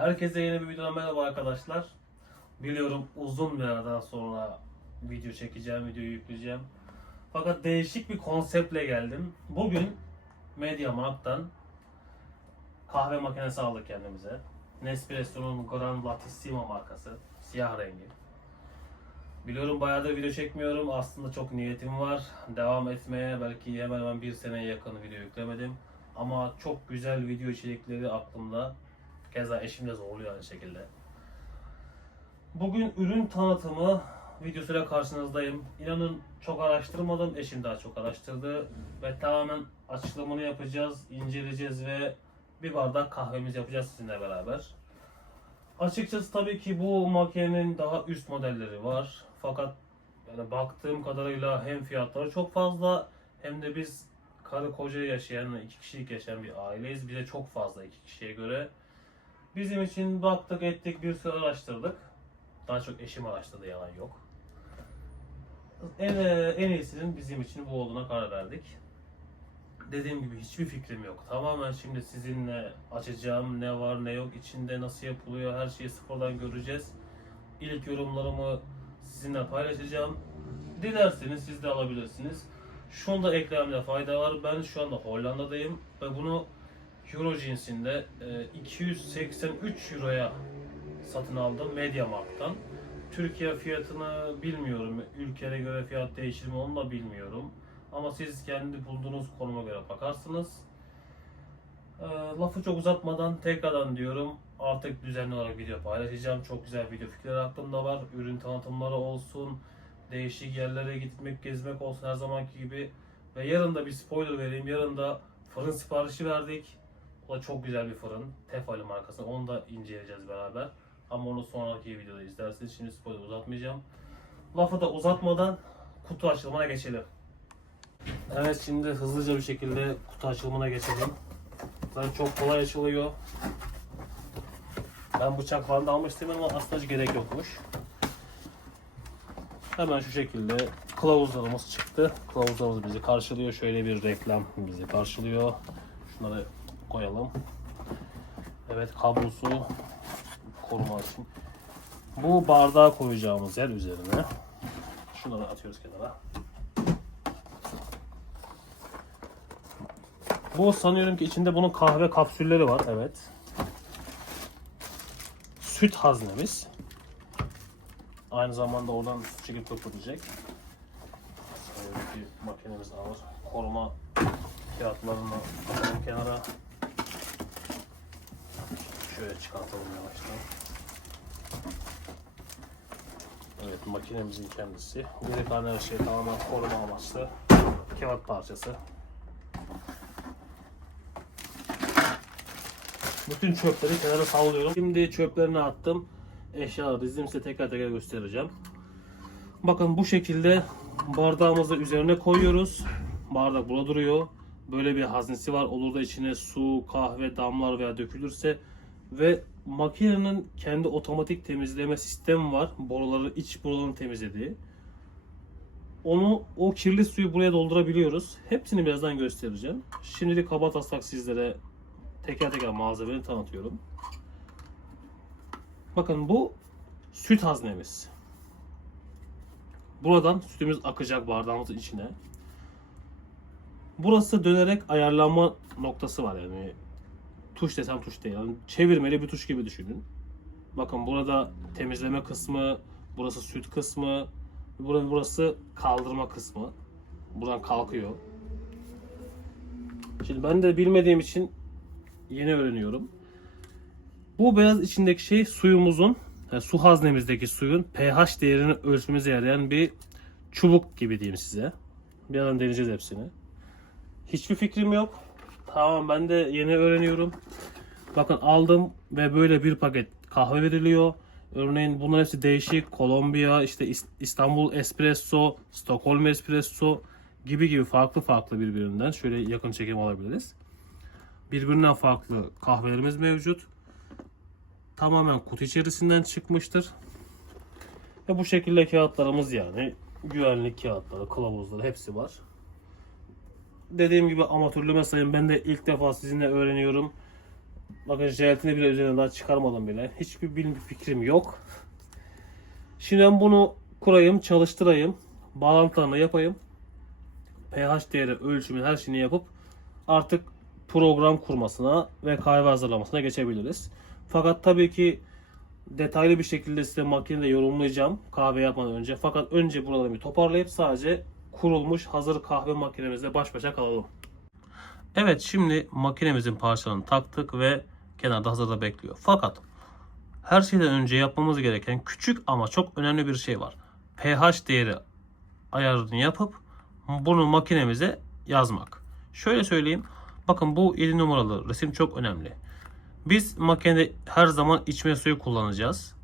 Herkese yeni bir videodan merhaba arkadaşlar. Biliyorum uzun bir aradan sonra video çekeceğim, videoyu yükleyeceğim. Fakat değişik bir konseptle geldim. Bugün MediaMarkt'tan kahve makinesi aldık kendimize. Nespresso'nun Grand Latissimo markası. Siyah rengi. Biliyorum bayağıdır video çekmiyorum. Aslında çok niyetim var. Devam etmeye belki hemen hemen bir seneye yakın video yüklemedim. Ama çok güzel video içerikleri aklımda. Keza eşim de zorluyor aynı şekilde. Bugün ürün tanıtımı videosuyla karşınızdayım. İnanın çok araştırmadım, eşim daha çok araştırdı. Ve tamamen açıklamını yapacağız, inceleyeceğiz ve bir bardak kahvemiz yapacağız sizinle beraber. Açıkçası tabii ki bu makinenin daha üst modelleri var. Fakat yani baktığım kadarıyla hem fiyatları çok fazla hem de biz karı koca yaşayan, iki kişilik yaşayan bir aileyiz. Bize çok fazla iki kişiye göre. Bizim için baktık ettik bir sürü araştırdık. Daha çok eşim araştırdı yalan yok. En, en iyisinin bizim için bu olduğuna karar verdik. Dediğim gibi hiçbir fikrim yok. Tamamen şimdi sizinle açacağım ne var ne yok içinde nasıl yapılıyor her şeyi sıfırdan göreceğiz. İlk yorumlarımı sizinle paylaşacağım. Dilerseniz siz de alabilirsiniz. Şunu da eklemde fayda var. Ben şu anda Hollanda'dayım ve bunu Euro cinsinde e, 283 Euro'ya satın aldım Mediamarkt'tan. Türkiye fiyatını bilmiyorum. Ülkeye göre fiyat değişir mi onu da bilmiyorum. Ama siz kendi bulduğunuz konuma göre bakarsınız. E, lafı çok uzatmadan tekrardan diyorum. Artık düzenli olarak video paylaşacağım. Çok güzel video fikirleri aklımda var. Ürün tanıtımları olsun. Değişik yerlere gitmek, gezmek olsun her zamanki gibi. Ve yarın da bir spoiler vereyim. Yarın da fırın siparişi verdik. O da çok güzel bir fırın. Tefali markası. Onu da inceleyeceğiz beraber. Ama onu sonraki videoda izlersiniz. Şimdi spoiler uzatmayacağım. Lafı da uzatmadan kutu açılımına geçelim. Evet şimdi hızlıca bir şekilde kutu açılımına geçelim. Zaten çok kolay açılıyor. Ben bıçak falan da almıştım ama aslında hiç gerek yokmuş. Hemen şu şekilde kılavuzlarımız çıktı. Kılavuzlarımız bizi karşılıyor. Şöyle bir reklam bizi karşılıyor. Şunları koyalım. Evet kablosu koruma. Bu bardağı koyacağımız yer üzerine. Şunları atıyoruz kenara. Bu sanıyorum ki içinde bunun kahve kapsülleri var. Evet. Süt haznemiz. Aynı zamanda oradan su çekip bir makinemiz alır. Koruma kağıtlarını kenara. Şöyle çıkartalım yavaştan. Evet makinemizin kendisi. Kalan her şey tamamen koruma amaçlı. Kağıt parçası. Bütün çöpleri kenara sallıyorum. Şimdi çöplerini attım. Eşyaları dizdim size tekrar tekrar göstereceğim. Bakın bu şekilde bardağımızı üzerine koyuyoruz. Bardak burada duruyor. Böyle bir haznesi var. Olur da içine su, kahve damlar veya dökülürse ve makinenin kendi otomatik temizleme sistemi var. Boruları, iç borularını temizlediği. Onu, o kirli suyu buraya doldurabiliyoruz. Hepsini birazdan göstereceğim. Şimdilik kaba taslak sizlere teker teker malzemelerini tanıtıyorum. Bakın bu süt haznemiz. Buradan sütümüz akacak bardağımızın içine. Burası dönerek ayarlanma noktası var yani. Tuş desem tuş değil. Yani çevirmeli bir tuş gibi düşünün. Bakın burada temizleme kısmı, burası süt kısmı, burası, burası kaldırma kısmı. Buradan kalkıyor. Şimdi ben de bilmediğim için yeni öğreniyorum. Bu beyaz içindeki şey suyumuzun, yani su haznemizdeki suyun pH değerini ölçmemize yarayan bir çubuk gibi diyeyim size. Birazdan deneyeceğiz hepsini. Hiçbir fikrim yok. Tamam ben de yeni öğreniyorum. Bakın aldım ve böyle bir paket kahve veriliyor. Örneğin bunların hepsi değişik. Kolombiya, işte İs- İstanbul Espresso, Stockholm Espresso gibi gibi farklı farklı birbirinden. Şöyle yakın çekim alabiliriz. Birbirinden farklı kahvelerimiz mevcut. Tamamen kutu içerisinden çıkmıştır. Ve bu şekilde kağıtlarımız yani güvenlik kağıtları, kılavuzları hepsi var. Dediğim gibi amatörlüğüme sayın ben de ilk defa sizinle öğreniyorum. Bakın jelatini bile üzerinden daha çıkarmadım bile. Hiçbir bilim fikrim yok. Şimdi ben bunu kurayım, çalıştırayım. Bağlantılarını yapayım. pH değeri ölçümünü her şeyini yapıp artık program kurmasına ve kahve hazırlamasına geçebiliriz. Fakat tabii ki detaylı bir şekilde size makinede yorumlayacağım kahve yapmadan önce. Fakat önce buraları bir toparlayıp sadece kurulmuş hazır kahve makinemizle baş başa kalalım. Evet şimdi makinemizin parçalarını taktık ve kenarda hazırda bekliyor. Fakat her şeyden önce yapmamız gereken küçük ama çok önemli bir şey var. pH değeri ayarını yapıp bunu makinemize yazmak. Şöyle söyleyeyim. Bakın bu 7 numaralı resim çok önemli. Biz makinede her zaman içme suyu kullanacağız.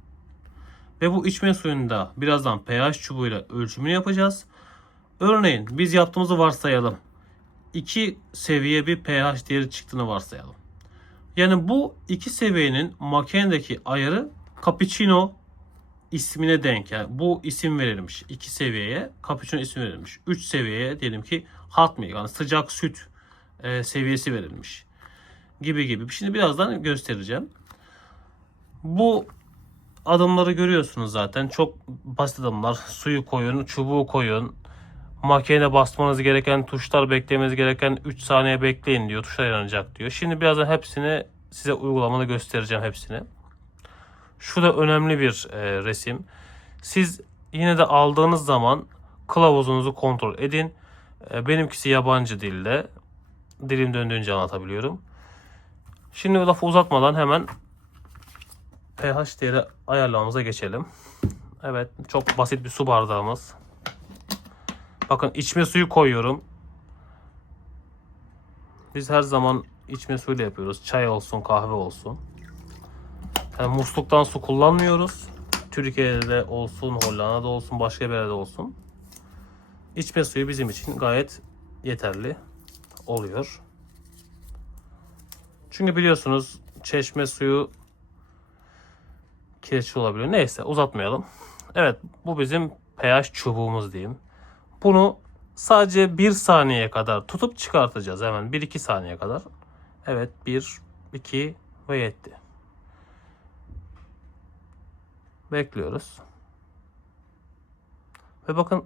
Ve bu içme suyunda birazdan pH çubuğuyla ölçümünü yapacağız. Örneğin biz yaptığımızı varsayalım. 2 seviye bir pH değeri çıktığını varsayalım. Yani bu iki seviyenin makinedeki ayarı cappuccino ismine denk. Yani bu isim verilmiş. 2 seviyeye cappuccino ismi verilmiş. 3 seviyeye diyelim ki hot milk yani sıcak süt e, seviyesi verilmiş. Gibi gibi. Şimdi birazdan göstereceğim. Bu adımları görüyorsunuz zaten. Çok basit adımlar. Suyu koyun, çubuğu koyun. Makinede basmanız gereken tuşlar beklemeniz gereken 3 saniye bekleyin diyor. Tuşlar yanacak diyor. Şimdi birazdan hepsini size uygulamada göstereceğim hepsini. Şu da önemli bir e, resim. Siz yine de aldığınız zaman kılavuzunuzu kontrol edin. E, benimkisi yabancı dilde. Dilim döndüğünce anlatabiliyorum. Şimdi lafı uzatmadan hemen pH değeri ayarlamamıza geçelim. Evet çok basit bir su bardağımız. Bakın içme suyu koyuyorum. Biz her zaman içme suyuyla yapıyoruz. Çay olsun, kahve olsun. Yani musluktan su kullanmıyoruz. Türkiye'de de olsun, Hollanda'da olsun, başka bir yerde olsun. İçme suyu bizim için gayet yeterli oluyor. Çünkü biliyorsunuz çeşme suyu kireçli olabiliyor. Neyse uzatmayalım. Evet bu bizim pH çubuğumuz diyeyim. Bunu sadece 1 saniyeye kadar tutup çıkartacağız. Hemen 1-2 saniye kadar. Evet 1, 2 ve yetti. Bekliyoruz. Ve bakın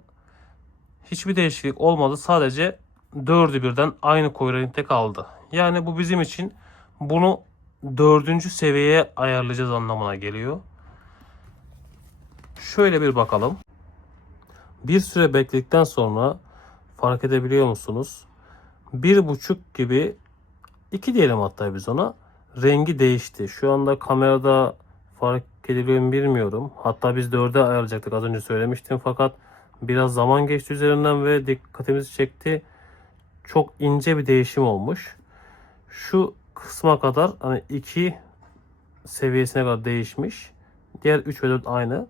hiçbir değişiklik olmadı. Sadece dördü birden aynı koyu renkte kaldı. Yani bu bizim için bunu dördüncü seviyeye ayarlayacağız anlamına geliyor. Şöyle bir bakalım. Bir süre bekledikten sonra fark edebiliyor musunuz? Bir buçuk gibi iki diyelim hatta biz ona rengi değişti. Şu anda kamerada fark ediliyor bilmiyorum. Hatta biz dörde ayarlayacaktık az önce söylemiştim fakat biraz zaman geçti üzerinden ve dikkatimizi çekti. Çok ince bir değişim olmuş. Şu kısma kadar hani 2 seviyesine kadar değişmiş. Diğer 3 ve 4 aynı.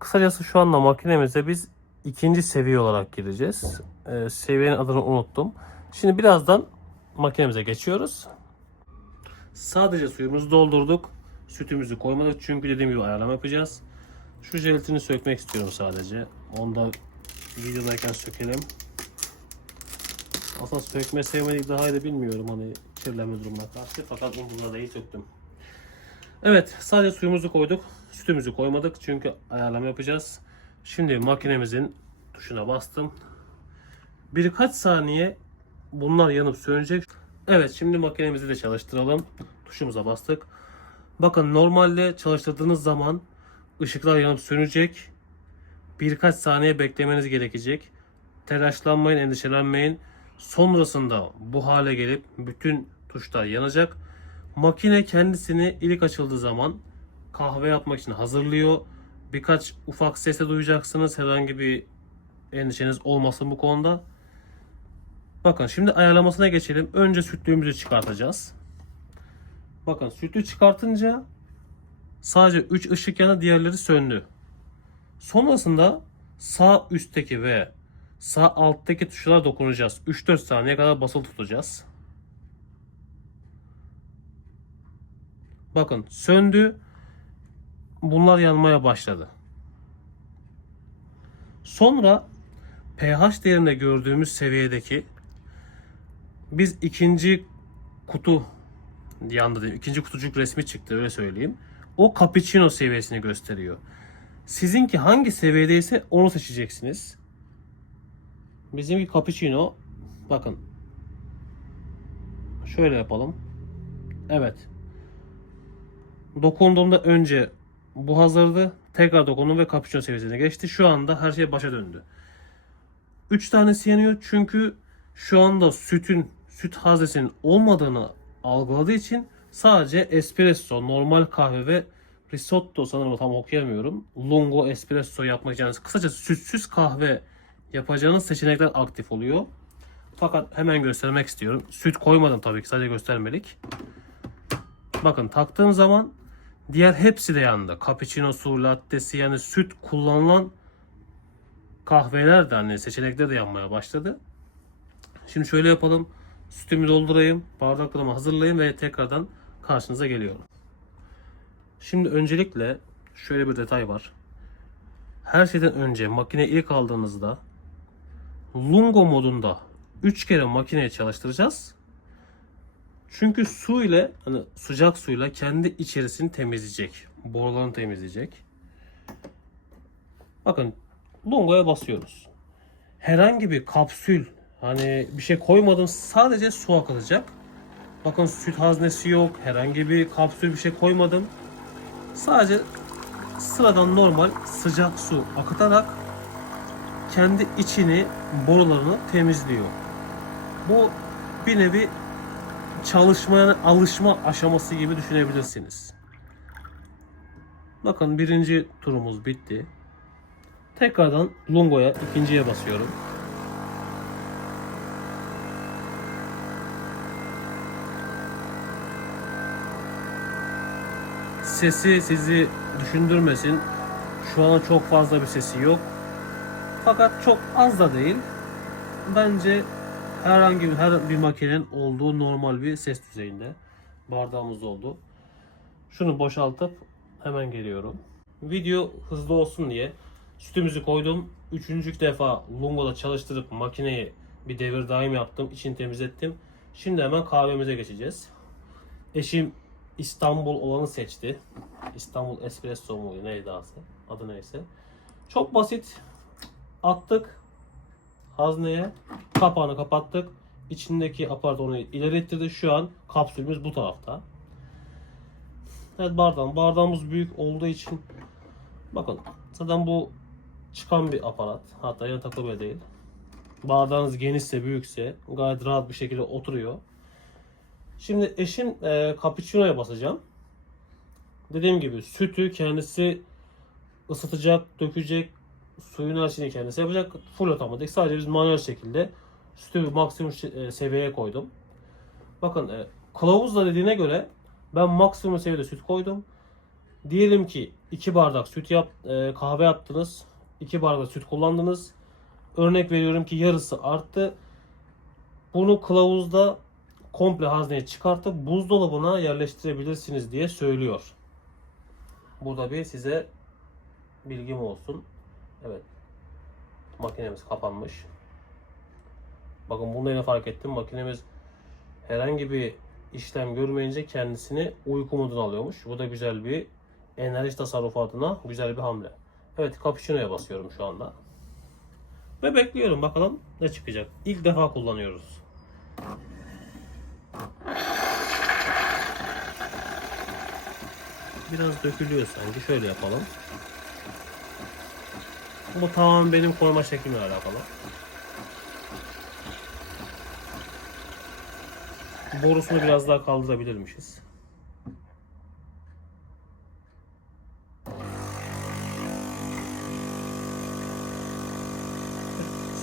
Kısacası şu anda makinemize biz ikinci seviye olarak gireceğiz. Ee, seviyenin adını unuttum. Şimdi birazdan makinemize geçiyoruz. Sadece suyumuzu doldurduk. Sütümüzü koymadık çünkü dediğim gibi ayarlama yapacağız. Şu jelatini sökmek istiyorum sadece. Onu da videodayken sökelim. Aslında sökme sevmedik daha iyi de bilmiyorum hani kirlenme durumuna karşı. Fakat umurumda değil söktüm. Evet sadece suyumuzu koyduk. Sütümüzü koymadık çünkü ayarlama yapacağız. Şimdi makinemizin tuşuna bastım. Birkaç saniye bunlar yanıp sönecek. Evet şimdi makinemizi de çalıştıralım. Tuşumuza bastık. Bakın normalde çalıştırdığınız zaman ışıklar yanıp sönecek. Birkaç saniye beklemeniz gerekecek. Telaşlanmayın, endişelenmeyin. Sonrasında bu hale gelip bütün tuşlar yanacak. Makine kendisini ilk açıldığı zaman kahve yapmak için hazırlıyor. Birkaç ufak sese duyacaksınız. Herhangi bir endişeniz olmasın bu konuda. Bakın şimdi ayarlamasına geçelim. Önce sütlüğümüzü çıkartacağız. Bakın sütü çıkartınca sadece 3 ışık yanı diğerleri söndü. Sonrasında sağ üstteki ve sağ alttaki tuşlara dokunacağız. 3-4 saniye kadar basılı tutacağız. Bakın söndü. Bunlar yanmaya başladı. Sonra pH değerinde gördüğümüz seviyedeki biz ikinci kutu Yanda değil. İkinci kutucuk resmi çıktı öyle söyleyeyim. O cappuccino seviyesini gösteriyor. Sizinki hangi seviyedeyse onu seçeceksiniz. Bizimki cappuccino. Bakın. Şöyle yapalım. Evet. Dokunduğumda önce bu hazırdı. Tekrar dokundum ve cappuccino seviyesine geçti. Şu anda her şey başa döndü. 3 tanesi yanıyor çünkü şu anda sütün süt haznesinin olmadığını algıladığı için sadece espresso, normal kahve ve risotto sanırım tam okuyamıyorum. Lungo espresso yapmak için yani kısaca sütsüz kahve yapacağınız seçenekler aktif oluyor. Fakat hemen göstermek istiyorum. Süt koymadım tabii ki sadece göstermelik. Bakın taktığım zaman diğer hepsi de yandı. Cappuccino'su, latte'si yani süt kullanılan kahveler de hani seçenekler de yanmaya başladı. Şimdi şöyle yapalım. Sütümü doldurayım, bardaklarımı hazırlayayım ve tekrardan karşınıza geliyorum. Şimdi öncelikle şöyle bir detay var. Her şeyden önce makine ilk aldığınızda Lungo modunda 3 kere makineyi çalıştıracağız. Çünkü su ile hani sıcak suyla kendi içerisini temizleyecek. Borularını temizleyecek. Bakın Lungo'ya basıyoruz. Herhangi bir kapsül hani bir şey koymadım sadece su akıtacak. Bakın süt haznesi yok. Herhangi bir kapsül bir şey koymadım. Sadece sıradan normal sıcak su akıtarak kendi içini borularını temizliyor. Bu bir nevi çalışmaya alışma aşaması gibi düşünebilirsiniz. Bakın birinci turumuz bitti. Tekrardan Lungo'ya ikinciye basıyorum. Sesi sizi düşündürmesin. Şu an çok fazla bir sesi yok. Fakat çok az da değil. Bence herhangi bir her bir makinenin olduğu normal bir ses düzeyinde. Bardağımız oldu. Şunu boşaltıp hemen geliyorum. Video hızlı olsun diye sütümüzü koydum. Üçüncü defa Lungo'da çalıştırıp makineyi bir devir daim yaptım. İçini temizlettim. Şimdi hemen kahvemize geçeceğiz. Eşim İstanbul olanı seçti. İstanbul Espresso muydu neydi? Adı neyse. Çok basit. Attık hazneye. Kapağını kapattık. İçindeki aparat onu ileri ittirdi. Şu an kapsülümüz bu tarafta. Evet bardağım. Bardağımız büyük olduğu için bakın zaten bu çıkan bir aparat. Hatta yana takılı bile değil. Bardağınız genişse büyükse gayet rahat bir şekilde oturuyor. Şimdi eşim e, cappuccino'ya basacağım. Dediğim gibi sütü kendisi ısıtacak, dökecek, suyun şeyini kendisi yapacak. Full otomatik. Sadece biz manuel şekilde sütü maksimum e, seviyeye koydum. Bakın e, kılavuzla dediğine göre ben maksimum seviyede süt koydum. Diyelim ki 2 bardak süt yap, e, kahve yaptınız. 2 bardak süt kullandınız. Örnek veriyorum ki yarısı arttı. Bunu kılavuzda komple hazneye çıkartıp buzdolabına yerleştirebilirsiniz diye söylüyor. Burada bir size bilgim olsun. Evet. Makinemiz kapanmış. Bakın bunu yine fark ettim. Makinemiz herhangi bir işlem görmeyince kendisini uyku moduna alıyormuş. Bu da güzel bir enerji tasarrufu adına güzel bir hamle. Evet cappuccino'ya basıyorum şu anda. Ve bekliyorum bakalım ne çıkacak. İlk defa kullanıyoruz. Biraz dökülüyor sanki. Şöyle yapalım. Bu tamamen benim koyma şeklimle alakalı. Borusunu biraz daha kaldırabilirmişiz.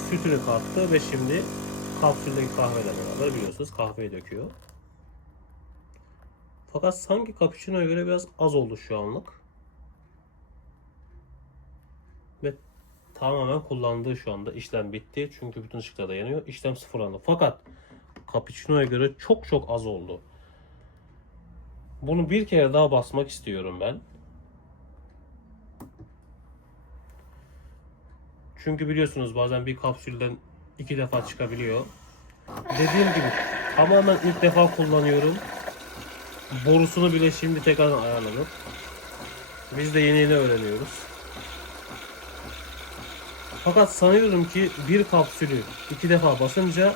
Sütünü kattı ve şimdi kapsüldeki kahveyle beraber biliyorsunuz kahveyi döküyor. Fakat sanki cappuccino'ya göre biraz az oldu şu anlık. Ve tamamen kullandığı şu anda işlem bitti. Çünkü bütün ışıklar da yanıyor. İşlem sıfırlandı. Fakat cappuccino'ya göre çok çok az oldu. Bunu bir kere daha basmak istiyorum ben. Çünkü biliyorsunuz bazen bir kapsülden iki defa çıkabiliyor. Dediğim gibi tamamen ilk defa kullanıyorum. Borusunu bile şimdi tekrardan ayarladım. Biz de yeni yeni öğreniyoruz. Fakat sanıyorum ki bir kapsülü iki defa basınca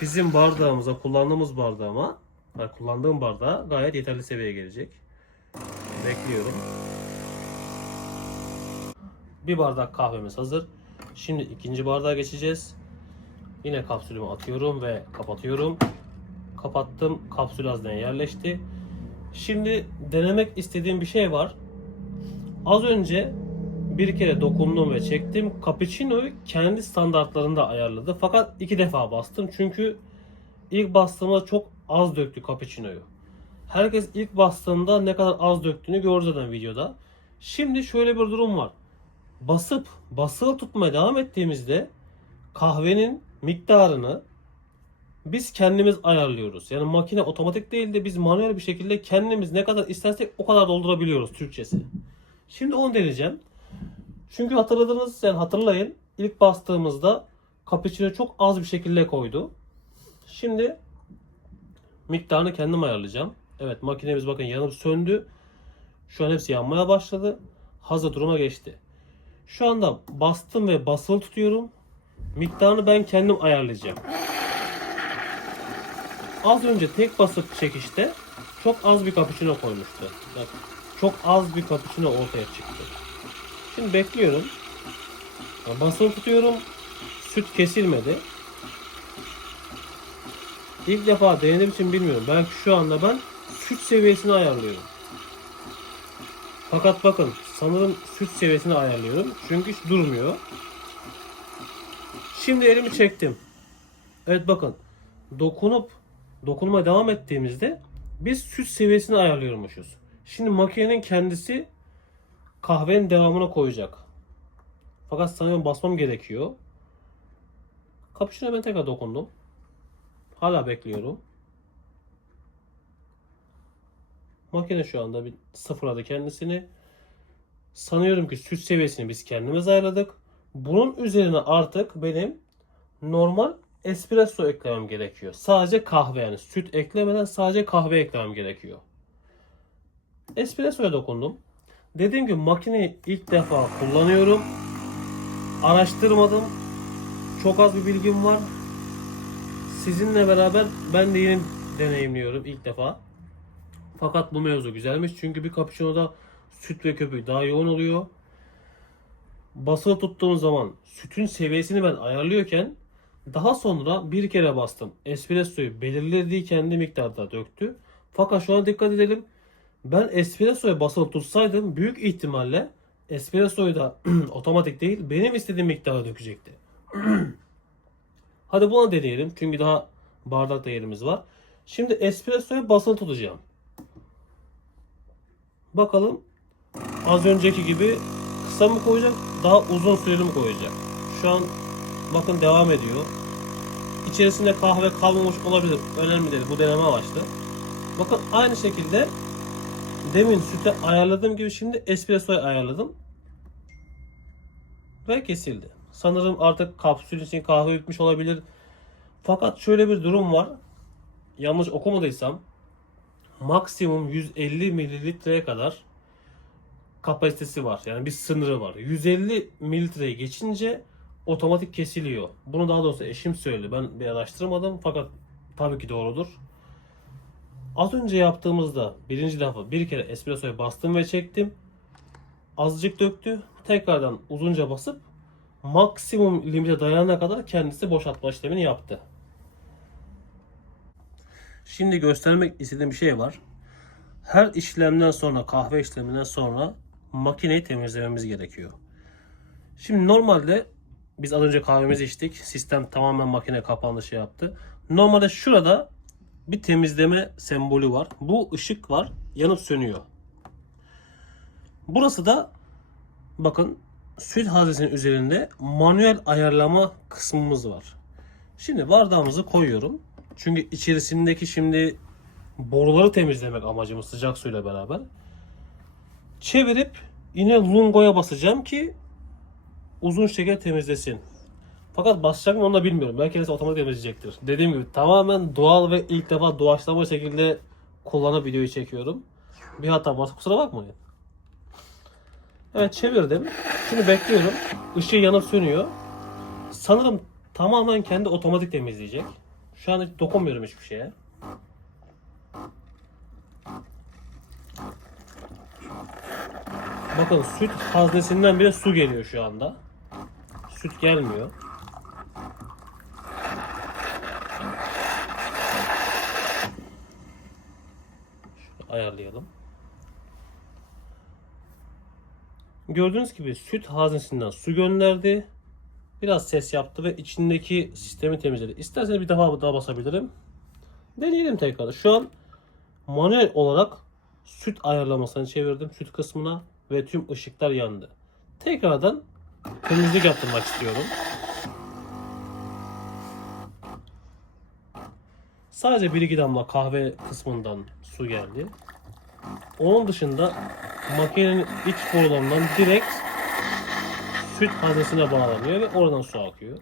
bizim bardağımıza, kullandığımız bardağıma, yani kullandığım bardağa gayet yeterli seviyeye gelecek. Bekliyorum. Bir bardak kahvemiz hazır. Şimdi ikinci bardağa geçeceğiz. Yine kapsülümü atıyorum ve kapatıyorum. Kapattım. Kapsül azden yerleşti. Şimdi denemek istediğim bir şey var. Az önce bir kere dokundum ve çektim. Cappuccino'yu kendi standartlarında ayarladı. Fakat iki defa bastım. Çünkü ilk bastığımda çok az döktü cappuccino'yu. Herkes ilk bastığında ne kadar az döktüğünü gördü zaten videoda. Şimdi şöyle bir durum var. Basıp basılı tutmaya devam ettiğimizde kahvenin miktarını biz kendimiz ayarlıyoruz. Yani makine otomatik değil de biz manuel bir şekilde kendimiz ne kadar istersek o kadar doldurabiliyoruz Türkçesi. Şimdi onu deneyeceğim. Çünkü hatırladınız yani hatırlayın ilk bastığımızda cappuccino çok az bir şekilde koydu. Şimdi miktarını kendim ayarlayacağım. Evet makinemiz bakın yanıp söndü. Şu an hepsi yanmaya başladı. Hazır duruma geçti. Şu anda bastım ve basılı tutuyorum. Miktarını ben kendim ayarlayacağım. Az önce tek basıp çekişte çok az bir cappuccino koymuştu. Bak, çok az bir cappuccino ortaya çıktı. Şimdi bekliyorum. Basılı tutuyorum. Süt kesilmedi. İlk defa denediğim için bilmiyorum. Belki şu anda ben süt seviyesini ayarlıyorum. Fakat bakın sanırım süt seviyesini ayarlıyorum. Çünkü hiç durmuyor. Şimdi elimi çektim. Evet bakın. Dokunup dokunmaya devam ettiğimizde biz süt seviyesini ayarlıyormuşuz. Şimdi makinenin kendisi kahvenin devamına koyacak. Fakat sanıyorum basmam gerekiyor. Cappuccino'ya ben tekrar dokundum. Hala bekliyorum. Makine şu anda bir sıfırladı kendisini. Sanıyorum ki süt seviyesini biz kendimiz ayarladık. Bunun üzerine artık benim normal espresso eklemem gerekiyor. Sadece kahve yani süt eklemeden sadece kahve eklemem gerekiyor. Espresso'ya dokundum. Dediğim gibi makineyi ilk defa kullanıyorum. Araştırmadım. Çok az bir bilgim var. Sizinle beraber ben de yeni deneyimliyorum ilk defa. Fakat bu mevzu güzelmiş. Çünkü bir cappuccino'da süt ve köpük daha yoğun oluyor. Basılı tuttuğum zaman sütün seviyesini ben ayarlıyorken daha sonra bir kere bastım. Espressoyu belirlediği kendi miktarda döktü. Fakat şu an dikkat edelim. Ben espressoya basılı tutsaydım büyük ihtimalle espressoyu da otomatik değil benim istediğim miktarda dökecekti. Hadi buna deneyelim. Çünkü daha bardakta yerimiz var. Şimdi espressoya basılı tutacağım. Bakalım az önceki gibi kısa mı koyacak, daha uzun süreli mi koyacak? Şu an bakın devam ediyor. İçerisinde kahve kalmamış olabilir. Önemli değil. Bu deneme amaçlı. Bakın aynı şekilde demin süte ayarladığım gibi şimdi espressoya ayarladım. Ve kesildi. Sanırım artık kapsül için kahve bitmiş olabilir. Fakat şöyle bir durum var. Yanlış okumadıysam maksimum 150 mililitreye kadar kapasitesi var. Yani bir sınırı var. 150 mililitreyi geçince otomatik kesiliyor. Bunu daha doğrusu eşim söyledi. Ben bir araştırmadım fakat tabii ki doğrudur. Az önce yaptığımızda birinci defa bir kere espressoya bastım ve çektim. Azıcık döktü. Tekrardan uzunca basıp maksimum limite dayanana kadar kendisi boşaltma işlemini yaptı. Şimdi göstermek istediğim bir şey var. Her işlemden sonra kahve işleminden sonra makineyi temizlememiz gerekiyor. Şimdi normalde biz az önce kahvemizi içtik. Sistem tamamen makine kapandı şey yaptı. Normalde şurada bir temizleme sembolü var. Bu ışık var. Yanıp sönüyor. Burası da bakın süt haznesinin üzerinde manuel ayarlama kısmımız var. Şimdi bardağımızı koyuyorum. Çünkü içerisindeki şimdi boruları temizlemek amacımız sıcak suyla beraber. Çevirip yine lungoya basacağım ki uzun şeker temizlesin. Fakat basacak mı onu da bilmiyorum. Belki de otomatik temizleyecektir. Dediğim gibi tamamen doğal ve ilk defa doğaçlama şekilde kullanıp videoyu çekiyorum. Bir hata varsa kusura bakmayın. Evet çevirdim. Şimdi bekliyorum. Işığı yanıp sönüyor. Sanırım tamamen kendi otomatik temizleyecek. Şu an hiç dokunmuyorum hiçbir şeye. Bakın süt haznesinden bile su geliyor şu anda. Süt gelmiyor. Şöyle ayarlayalım. Gördüğünüz gibi süt haznesinden su gönderdi. Biraz ses yaptı ve içindeki sistemi temizledi. İsterseniz bir defa daha basabilirim. Deneyelim tekrar. Şu an manuel olarak süt ayarlamasını çevirdim süt kısmına ve tüm ışıklar yandı. Tekrardan temizlik yaptırmak istiyorum. Sadece bir iki damla kahve kısmından su geldi. Onun dışında makinenin iç borularından direkt süt haznesine bağlanıyor ve oradan su akıyor.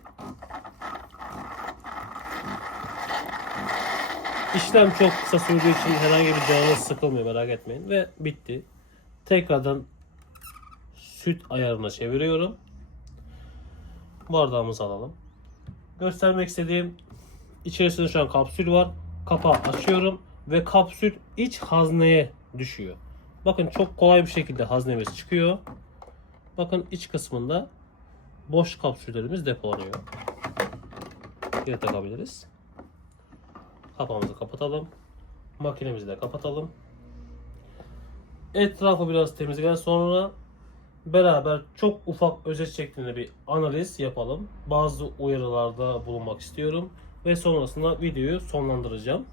İşlem çok kısa sürdüğü için herhangi bir canınız sıkılmıyor merak etmeyin ve bitti. Tekrardan süt ayarına çeviriyorum. Bardağımızı alalım. Göstermek istediğim içerisinde şu an kapsül var. Kapağı açıyorum ve kapsül iç hazneye düşüyor. Bakın çok kolay bir şekilde haznemiz çıkıyor. Bakın iç kısmında boş kapsüllerimiz depolanıyor. Geri takabiliriz. Kapağımızı kapatalım. Makinemizi de kapatalım. Etrafı biraz temizledikten sonra beraber çok ufak özet şeklinde bir analiz yapalım. Bazı uyarılarda bulunmak istiyorum ve sonrasında videoyu sonlandıracağım.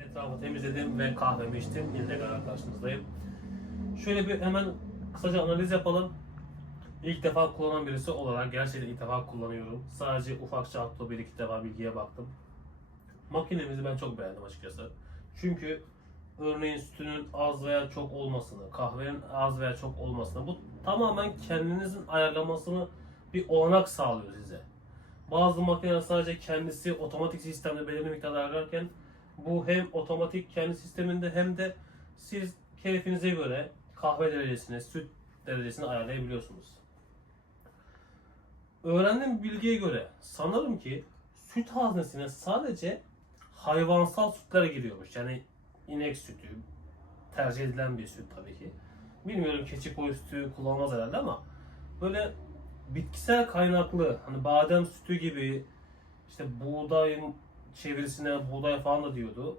Etrafı temizledim ve kahvemi içtim. Yine tekrar karşınızdayım. Şöyle bir hemen kısaca analiz yapalım. İlk defa kullanan birisi olarak gerçekten ilk defa kullanıyorum. Sadece ufak çaplı bir iki defa bilgiye baktım. Makinemizi ben çok beğendim açıkçası. Çünkü örneğin sütünün az veya çok olmasını, kahvenin az veya çok olmasını bu tamamen kendinizin ayarlamasını bir olanak sağlıyor size. Bazı makineler sadece kendisi otomatik sistemde belirli miktarda ayarlarken bu hem otomatik kendi sisteminde hem de siz keyfinize göre kahve derecesini, süt derecesini ayarlayabiliyorsunuz. Öğrendiğim bilgiye göre sanırım ki süt haznesine sadece hayvansal sütler giriyormuş. Yani inek sütü tercih edilen bir süt tabii ki. Bilmiyorum keçi koyu sütü kullanmaz herhalde ama böyle bitkisel kaynaklı hani badem sütü gibi işte buğdayın çevirisine buğday falan da diyordu.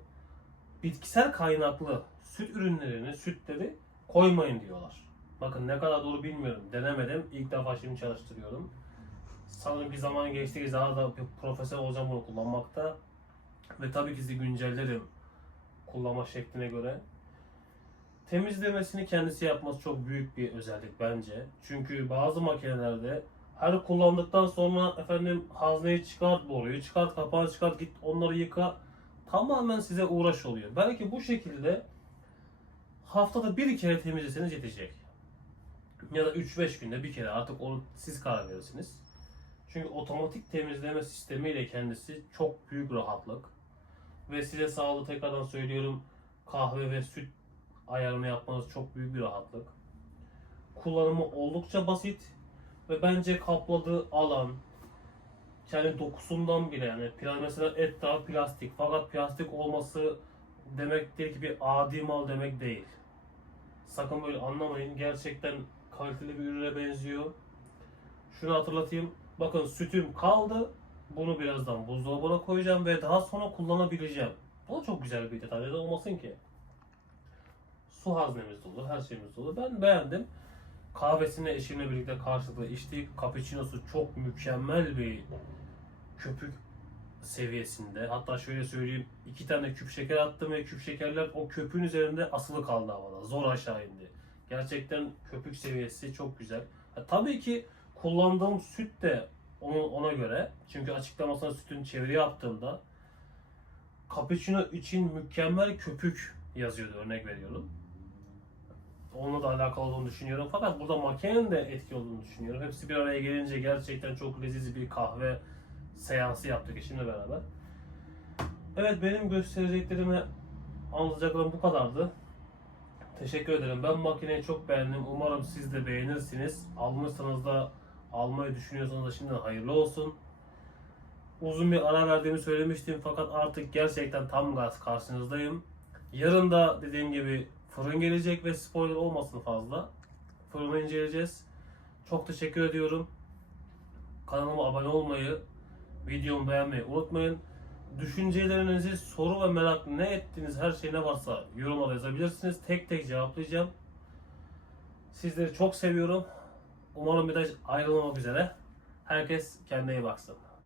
Bitkisel kaynaklı süt ürünlerini, sütleri koymayın diyorlar. Bakın ne kadar doğru bilmiyorum. Denemedim. İlk defa şimdi çalıştırıyorum. Sanırım bir zaman geçtikçe daha da bir olacağım bunu kullanmakta. Ve tabii ki sizi güncellerim kullanma şekline göre. Temizlemesini kendisi yapması çok büyük bir özellik bence. Çünkü bazı makinelerde her kullandıktan sonra efendim hazneyi çıkart, boruyu çıkart, kapağı çıkart, git onları yıka. Tamamen size uğraş oluyor. Belki bu şekilde haftada bir kere temizleseniz yetecek. Ya da 3-5 günde bir kere artık onu siz karar verirsiniz. Çünkü otomatik temizleme sistemiyle kendisi çok büyük rahatlık. Ve size sağlığı tekrardan söylüyorum kahve ve süt ayarını yapmanız çok büyük bir rahatlık. Kullanımı oldukça basit ve bence kapladığı alan kendi dokusundan bile yani pla- mesela et daha plastik fakat plastik olması demek değil ki bir adi mal demek değil. Sakın böyle anlamayın. Gerçekten kaliteli bir ürüne benziyor. Şunu hatırlatayım. Bakın sütüm kaldı. Bunu birazdan buzdolabına koyacağım ve daha sonra kullanabileceğim. Bu da çok güzel bir detay. Neden olmasın ki? Su haznemiz dolu, her şeyimiz dolu. Ben beğendim. Kahvesini eşimle birlikte karşılıklı içtik. Cappuccino'su çok mükemmel bir köpük seviyesinde. Hatta şöyle söyleyeyim. iki tane küp şeker attım ve küp şekerler o köpüğün üzerinde asılı kaldı havada. Zor aşağı indi. Gerçekten köpük seviyesi çok güzel. Ha, tabii ki kullandığım süt de onun ona göre. Çünkü açıklamasına sütün çeviri yaptığımda cappuccino için mükemmel köpük yazıyordu örnek veriyorum. Onunla da alakalı olduğunu düşünüyorum. Fakat burada makinenin de etki olduğunu düşünüyorum. Hepsi bir araya gelince gerçekten çok leziz bir kahve seansı yaptık eşimle beraber. Evet benim göstereceklerime Anlatacaklarım bu kadardı. Teşekkür ederim. Ben makineyi çok beğendim. Umarım siz de beğenirsiniz. Almışsanız da almayı düşünüyorsanız da şimdiden hayırlı olsun. Uzun bir ara verdiğimi söylemiştim fakat artık gerçekten tam gaz karşınızdayım. Yarın da dediğim gibi fırın gelecek ve spoiler olmasın fazla. Fırını inceleyeceğiz. Çok teşekkür ediyorum. Kanalıma abone olmayı, videomu beğenmeyi unutmayın. Düşüncelerinizi, soru ve merak ne ettiğiniz her şey ne varsa yorumlara yazabilirsiniz. Tek tek cevaplayacağım. Sizleri çok seviyorum. Umarım bir de ayrılmamak üzere. Herkes kendine iyi baksın.